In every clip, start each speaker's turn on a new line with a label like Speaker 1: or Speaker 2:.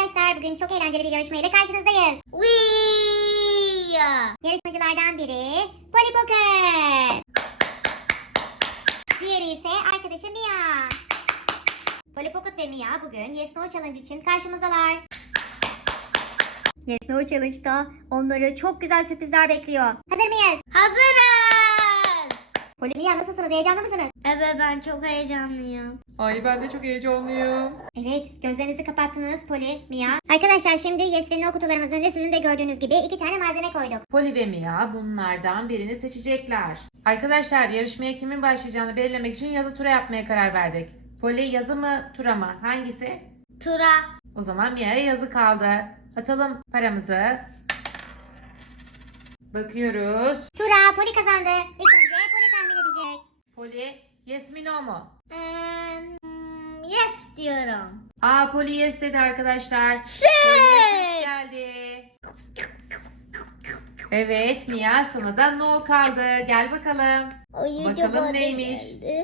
Speaker 1: arkadaşlar, bugün çok eğlenceli bir yarışma ile karşınızdayız. Yarışmacılardan biri Polly Pocket. Diğeri ise arkadaşım Mia. Polly Pocket ve Mia bugün Yes No Challenge için karşımızdalar. Yes No Challenge'da onları çok güzel sürprizler bekliyor. Hazır mıyız?
Speaker 2: Hazırız.
Speaker 1: Polly, Mia, nasılsınız? Heyecanlı mısınız?
Speaker 2: Evet, ben çok heyecanlıyım.
Speaker 3: Ay ben de çok heyecanlıyım.
Speaker 1: Evet, gözlerinizi kapattınız Polly, Mia. Arkadaşlar, şimdi Yes ve No kutularımızın önünde sizin de gördüğünüz gibi 2 tane malzeme koyduk.
Speaker 3: Polly ve Mia bunlardan birini seçecekler. Arkadaşlar yarışmaya kimin başlayacağını belirlemek için yazı tura yapmaya karar verdik. Polly yazı mı tura mı? Hangisi?
Speaker 2: Tura.
Speaker 3: O zaman Mia'ya yazı kaldı. Atalım paramızı. Bakıyoruz.
Speaker 1: Tura, Polly kazandı. İlk önce Polly tahmin edecek.
Speaker 3: Polly yes mi no mu?
Speaker 2: Yes diyorum.
Speaker 3: Polly yes dedi arkadaşlar.
Speaker 2: Yes.
Speaker 3: Polly yes geldi. Evet Mia, sana da no kaldı. Gel bakalım. Bakalım neymiş?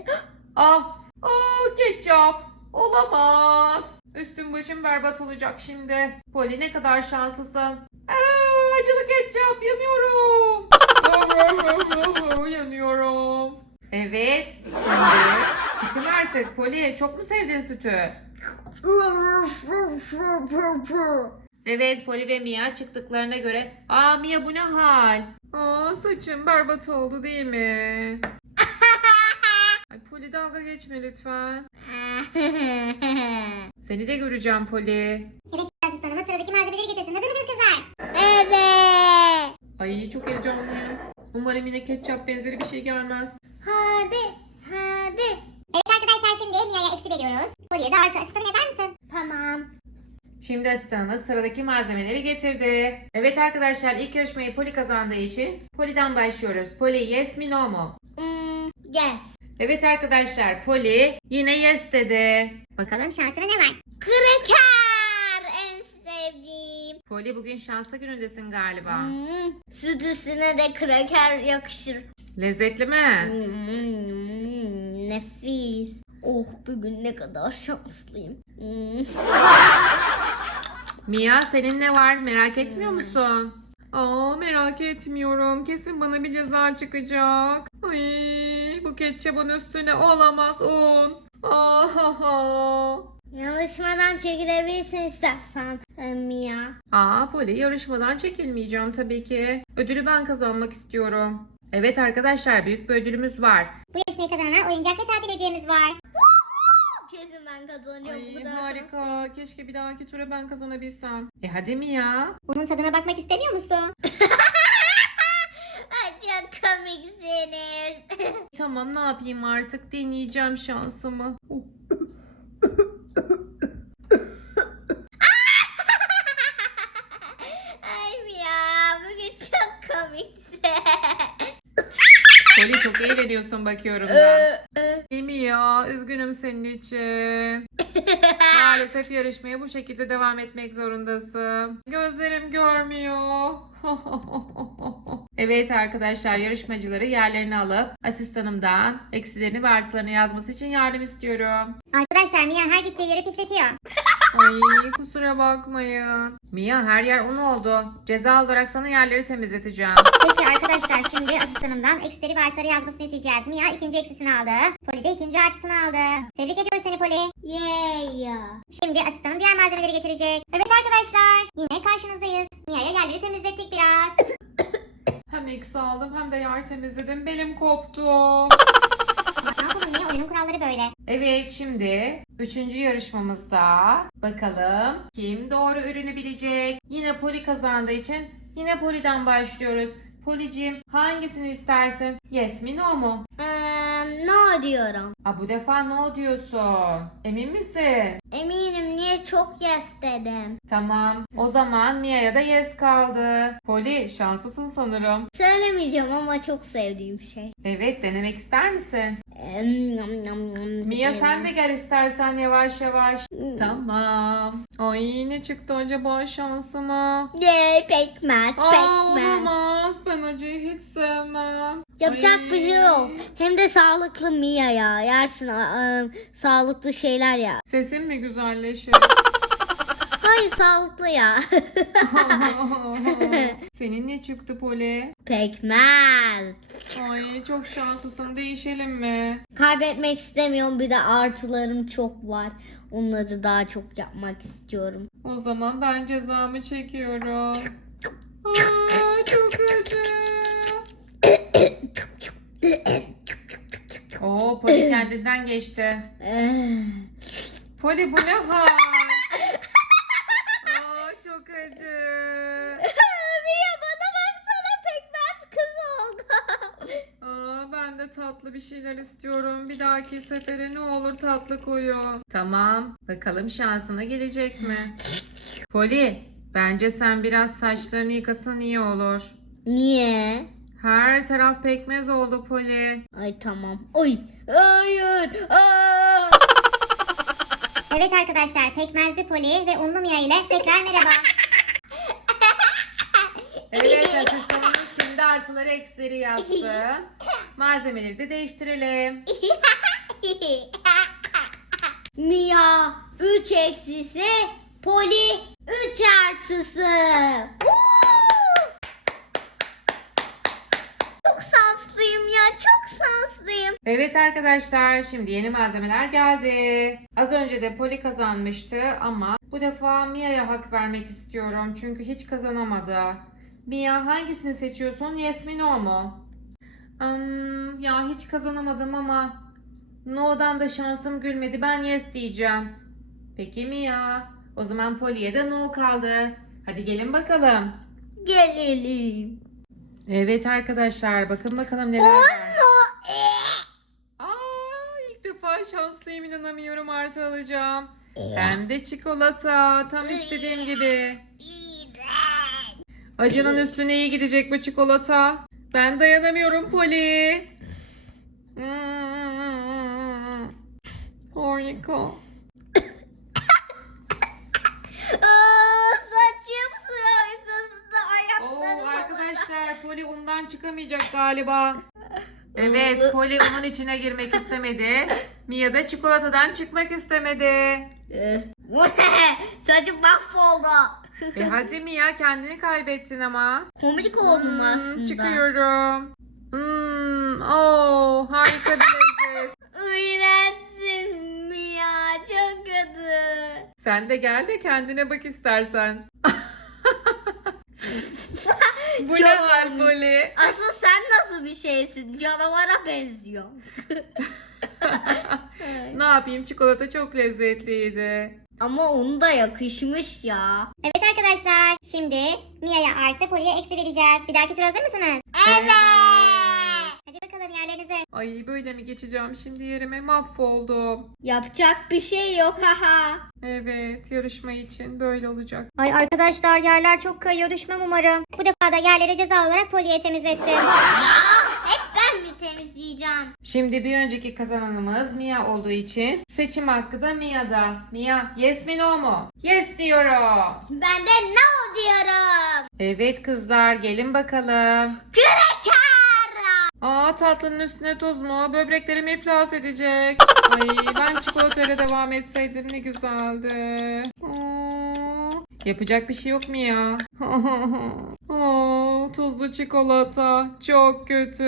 Speaker 3: Ketçap. Olamaz. Üstüm başım berbat olacak şimdi. Polly ne kadar şanslısın. Acılı ketçap, yanıyorum. Yanıyorum. Evet, şimdi çıkın artık. Polly, çok mu sevdin sütü? Evet, Polly ve Mia çıktıklarına göre. Mia, bu ne hal? Saçım berbat oldu değil mi? Ay, Polly, dalga geçme lütfen. Seni de göreceğim Polly.
Speaker 1: Evet, asistanıma sıradaki malzemeleri getirsin. Hazır mısınız kızlar?
Speaker 2: Evet.
Speaker 3: Ay, çok heyecanlıyım. Umarım yine ketçap benzeri bir şey gelmez.
Speaker 2: Hadi.
Speaker 1: Evet arkadaşlar, şimdi Mia'ya eksi veriyoruz. Polly'ye de artı. Asistanım, yazar mısın?
Speaker 2: Tamam.
Speaker 3: Şimdi asistanımız sıradaki malzemeleri getirdi. Evet arkadaşlar, ilk yarışmayı Polly kazandığı için Polly'den başlıyoruz. Polly yes mi no mu?
Speaker 2: Yes.
Speaker 3: Evet arkadaşlar, Polly yine yes dedi.
Speaker 1: Bakalım şansına ne var?
Speaker 2: Kraker en sevdiğim.
Speaker 3: Polly, bugün şanslı günündesin galiba.
Speaker 2: Süt üstüne de kraker yakışır.
Speaker 3: Lezzetli mi?
Speaker 2: Nefis. Oh, bugün ne kadar şanslıyım.
Speaker 3: Mia, senin ne var? Merak etmiyor musun? Merak etmiyorum. Kesin bana bir ceza çıkacak. Ay, bu ketçabın üstüne olamaz un.
Speaker 2: Yarışmadan çekilebilirsin istersen Mia.
Speaker 3: Polly, yarışmadan çekilmeyeceğim tabii ki. Ödülü ben kazanmak istiyorum. Evet arkadaşlar, büyük bir ödülümüz var.
Speaker 1: Bu yarışmayı kazanana oyuncak ve tatil hediyemiz var.
Speaker 2: Kesin ben kazanacağım. Bu
Speaker 3: Ay
Speaker 2: kadar
Speaker 3: harika. Keşke bir dahaki tura ben kazanabilsem. Hadi Mia.
Speaker 1: Bunun tadına bakmak istemiyor musun?
Speaker 2: Ay, çok komiksiniz.
Speaker 3: Tamam, ne yapayım artık, deneyeceğim şansımı.
Speaker 2: Ay Mia, bugün çok komiksin.
Speaker 3: Polly, çok eğleniyorsun bakıyorum da. Mia, üzgünüm senin için. Maalesef yarışmaya bu şekilde devam etmek zorundasın. Gözlerim görmüyor. Evet arkadaşlar, yarışmacıları yerlerini alıp asistanımdan eksilerini ve artılarını yazması için yardım istiyorum.
Speaker 1: Arkadaşlar, Mia her gittiği yeri pisletiyor.
Speaker 3: Ay, kusura bakmayın. Mia, her yer un oldu. Ceza olarak sana yerleri temizleteceğim.
Speaker 1: Peki arkadaşlar, şimdi asistanımdan eksileri ve artıları yazmasını isteyeceğiz. Mia ikinci eksisini aldı. Polly de ikinci artısını aldı. Tebrik ediyoruz seni Polly.
Speaker 2: Yeah.
Speaker 1: Şimdi asistanım diğer malzemeleri getirecek. Evet arkadaşlar, yine karşınızdayız. Mia'ya yerleri temizlettik biraz.
Speaker 3: Hem eksi aldım hem de yer temizledim. Belim koptu.
Speaker 1: Bak, ne yapalım Mia, oyunun kuralları böyle.
Speaker 3: Evet, şimdi 3. yarışmamızda bakalım kim doğru ürünü bilecek. Yine Polly kazandığı için yine Polly'den başlıyoruz. Polly'cim, hangisini istersin? Yes mi no mu?
Speaker 2: No diyorum.
Speaker 3: Bu defa no diyorsun. Emin misin?
Speaker 2: Eminim, niye çok yes dedim.
Speaker 3: Tamam. O zaman Mia'ya da yes kaldı. Polly, şanslısın sanırım.
Speaker 2: Söylemeyeceğim ama çok sevdiğim şey.
Speaker 3: Evet, denemek ister misin? Mia, sen de gel istersen yavaş yavaş. Tamam. Ay, ne çıktı acaba şansıma?
Speaker 2: Pekmez.
Speaker 3: Olamaz. Ben acıyı hiç sevmem.
Speaker 2: Yapacak
Speaker 3: Ay.
Speaker 2: bir şey yok. Hem de sağlıklı Mia ya. Yersin sağlıklı şeyler ya.
Speaker 3: Sesim mi güzelleşir?
Speaker 2: Hayır Ay sağlıklı ya.
Speaker 3: Senin ne çıktı Poli?
Speaker 2: Pekmez.
Speaker 3: Ay çok şanslısın. Değişelim mi?
Speaker 2: Kaybetmek istemiyorum. Bir de artılarım çok var. Onları daha çok yapmak istiyorum.
Speaker 3: O zaman ben cezamı çekiyorum. Aa, çok acı. Oo, Poli kendinden geçti. Poli bu ne hal? Aa, çok acı.
Speaker 2: Mia bana baksana, pekmez kız oldu.
Speaker 3: Aa, ben de tatlı bir şeyler istiyorum. Bir dahaki sefere ne olur tatlı koyun. Tamam. Bakalım şansına gelecek mi? Poli, bence sen biraz saçlarını yıkasan iyi olur.
Speaker 2: Niye?
Speaker 3: Her taraf pekmez oldu Poli.
Speaker 2: Ay tamam. Oy. Hayır. Aa!
Speaker 1: Evet arkadaşlar, Pekmezli Poli ve Unlu Mia ile tekrar merhaba.
Speaker 3: Evet, asistanımız şimdi artıları eksileri yazsın. Malzemeleri de değiştirelim.
Speaker 2: Mia 3 eksisi, Poli 3 artısı. Çok şanslıyım ya, çok şanslıyım.
Speaker 3: Evet arkadaşlar, şimdi yeni malzemeler geldi. Az önce de Poli kazanmıştı ama bu defa Mia'ya hak vermek istiyorum. Çünkü hiç kazanamadı. Mia, hangisini seçiyorsun? Yes mi no mu? Ya hiç kazanamadım ama no'dan da şansım gülmedi. Ben yes diyeceğim. Peki Mia. O zaman Poli'ye de no kaldı. Hadi gelin bakalım.
Speaker 2: Gelelim.
Speaker 3: Evet arkadaşlar, bakın bakalım neler var. Aa, ilk defa şanslıyım, inanamıyorum, artı alacağım. Hem de çikolata, tam istediğim gibi. Acının üstüne iyi gidecek bu çikolata. Ben dayanamıyorum Poli. Harika.
Speaker 2: Saçım sırasında ayaklarım.
Speaker 3: Oo, arkadaşlar, Poli undan çıkamayacak galiba. Evet, Poli unun içine girmek istemedi. Mia da çikolatadan çıkmak istemedi.
Speaker 2: Saçım mahvoldu.
Speaker 3: Hadi Mia, kendini kaybettin ama.
Speaker 2: Komik oldum aslında.
Speaker 3: Çıkıyorum. Harika bir lezzet.
Speaker 2: İğrençsin Mia, çok kötü.
Speaker 3: Sen de gel de kendine bak istersen. Bu
Speaker 2: Çok
Speaker 3: ne hal
Speaker 2: komik.
Speaker 3: Poli?
Speaker 2: Asıl sen nasıl bir şeysin? Canavara benziyor.
Speaker 3: Ne yapayım, çikolata çok lezzetliydi.
Speaker 2: Ama onu da yakışmış ya.
Speaker 1: Evet arkadaşlar, şimdi Mia'ya artı, Poli'ye eksi vereceğiz. Bir dahaki tur hazır mısınız?
Speaker 2: Evet.
Speaker 1: Hadi bakalım yerlerinize.
Speaker 3: Ay, böyle mi geçeceğim şimdi yerime? Mahvoldum.
Speaker 2: Yapacak bir şey yok haha.
Speaker 3: Evet, yarışma için böyle olacak.
Speaker 1: Ay arkadaşlar, yerler çok kayıyor, düşmem umarım. Bu defa da yerleri ceza olarak Poli'ye temizlettim.
Speaker 2: Hep ben mi temizleyeceğim?
Speaker 3: Şimdi bir önceki kazananımız Mia olduğu için seçim hakkı da Mia'da. Mia, yes mi no mu? Yes diyorum.
Speaker 2: Ben de no diyorum.
Speaker 3: Evet kızlar, gelin bakalım.
Speaker 2: Kraker.
Speaker 3: Aa, tatlının üstüne tuz mu? Böbreklerim iflas edecek. Ay, ben çikolatayla devam etseydim ne güzeldi. Aa, yapacak bir şey yok mu ya? Aa, tuzlu çikolata çok kötü.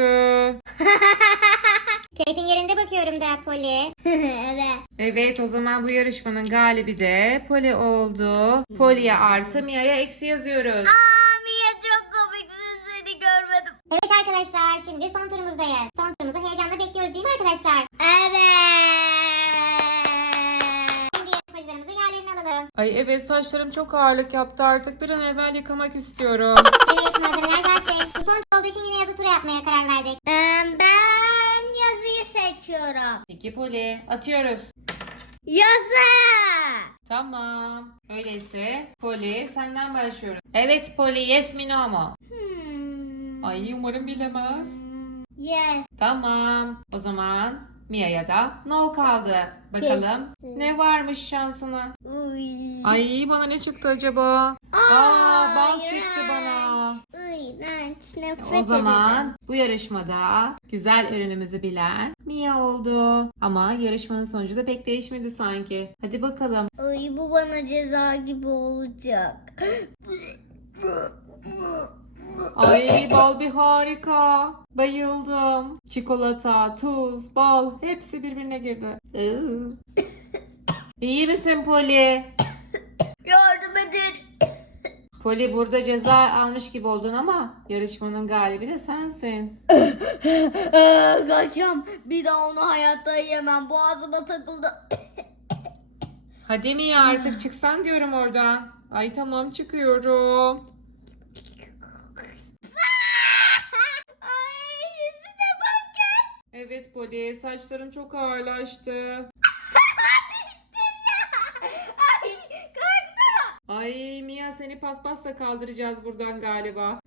Speaker 1: Keyfin yerinde bakıyorum da Poli.
Speaker 2: Evet.
Speaker 3: Evet, o zaman bu yarışmanın galibi de Poli oldu. Poli'ye artı, Mia'ya eksi yazıyoruz.
Speaker 2: Mia çok komiksin, seni görmedim.
Speaker 1: Evet arkadaşlar, şimdi son turumuzdayız. Son turumuzu heyecanla bekliyoruz değil mi arkadaşlar?
Speaker 2: Evet.
Speaker 1: Şimdi yarışmacılarımızı yerlerine alalım.
Speaker 3: Ay evet, saçlarım çok ağırlık yaptı artık. Bir an evvel yıkamak istiyorum.
Speaker 1: Evet, malzemeler gelsin. Bu son tur olduğu için yine yazı tura yapmaya karar verdik.
Speaker 2: Ben yazıyı seçiyorum.
Speaker 3: Peki Poli, atıyoruz.
Speaker 2: Yazı.
Speaker 3: Tamam. Öyleyse Poli, senden başlıyoruz. Evet Poli, yes mi no mu? Ay, umarım bilemez.
Speaker 2: Yes.
Speaker 3: Tamam. O zaman Mia'ya da no kaldı. Bakalım
Speaker 2: Kesin.
Speaker 3: ne varmış şansına.
Speaker 2: Uy.
Speaker 3: Ay, bana ne çıktı acaba? Aa, bal çıktı bana.
Speaker 2: Uy. iğrenç. Nefret
Speaker 3: O zaman
Speaker 2: ederim.
Speaker 3: bu yarışmada güzel ürünümüzü bilen Mia oldu. Ama yarışmanın sonucu da pek değişmedi sanki. Hadi bakalım.
Speaker 2: Ay bu bana ceza gibi olacak.
Speaker 3: Ay bal bir harika. Bayıldım. Çikolata, tuz, bal hepsi birbirine girdi. İyi misin Poli?
Speaker 2: Yardım edin.
Speaker 3: Poli burada ceza almış gibi oldun ama yarışmanın galibi de sensin.
Speaker 2: Kaçam. Bir daha onu hayatta yemem. Boğazıma takıldı.
Speaker 3: Hadi Mia artık çıksan diyorum oradan. Ay tamam çıkıyorum.
Speaker 2: Ay yüzüne bakın.
Speaker 3: Evet Poli saçlarım çok ağırlaştı.
Speaker 2: Ay kaçsana.
Speaker 3: Ay Mia seni paspasla kaldıracağız buradan galiba.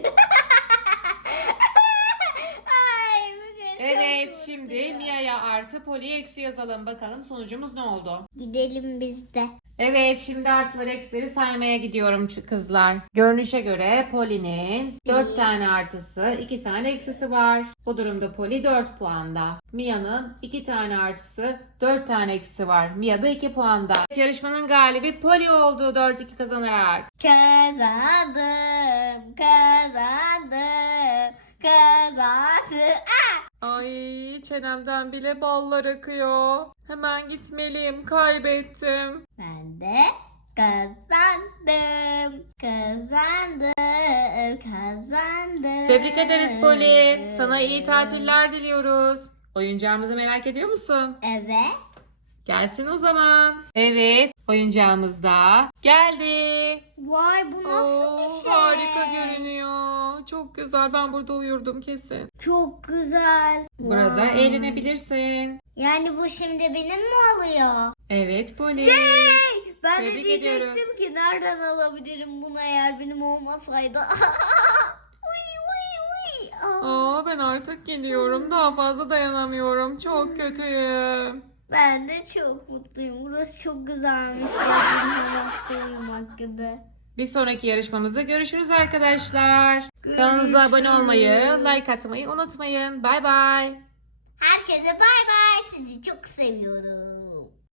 Speaker 2: Ay bugün
Speaker 3: Evet
Speaker 2: çok
Speaker 3: şimdi
Speaker 2: mutluyum.
Speaker 3: Mia'ya artı Poli'ye eksi yazalım. Bakalım sonucumuz ne oldu?
Speaker 2: Gidelim biz de.
Speaker 3: Evet şimdi artıları eksileri saymaya gidiyorum kızlar. Görünüşe göre Poli'nin 4 tane artısı 2 tane eksisi var. Bu durumda Poli 4 puanda. Mia'nın 2 tane artısı 4 tane eksisi var. Mia da 2 puanda. Yarışmanın galibi Poli oldu 4-2 kazanarak.
Speaker 2: Kazandım, kazandım, kazandım.
Speaker 3: Ay çenemden bile ballar akıyor. Hemen gitmeliyim, kaybettim.
Speaker 2: Ben de kazandım, kazandım, kazandım.
Speaker 3: Tebrik ederiz Poli. Sana iyi tatiller diliyoruz. Oyuncağımızı merak ediyor musun?
Speaker 2: Evet.
Speaker 3: Gelsin o zaman. Evet, oyuncağımız da geldi.
Speaker 2: Vay bu nasıl
Speaker 3: Oo,
Speaker 2: bir şey?
Speaker 3: harika görünüyor. Çok güzel. Ben burada uyurdum kesin.
Speaker 2: Çok güzel.
Speaker 3: Burada
Speaker 2: Vay.
Speaker 3: eğlenebilirsin.
Speaker 2: Yani bu şimdi benim mi oluyor?
Speaker 3: Evet Poli.
Speaker 2: Ben
Speaker 3: Tebrik
Speaker 2: de diyecektim
Speaker 3: ediyoruz.
Speaker 2: ki nereden alabilirim bunu eğer benim olmasaydı. Uy uy uy.
Speaker 3: Aa, ben artık gidiyorum. Daha fazla dayanamıyorum. Çok kötüyüm.
Speaker 2: Ben de çok mutluyum. Burası çok güzelmiş. Benim hayatta uyumak gibi.
Speaker 3: Bir sonraki yarışmamızda görüşürüz arkadaşlar. Kanalımıza abone olmayı, like atmayı unutmayın. Bay bay.
Speaker 2: Herkese bay bay. Sizi çok seviyorum.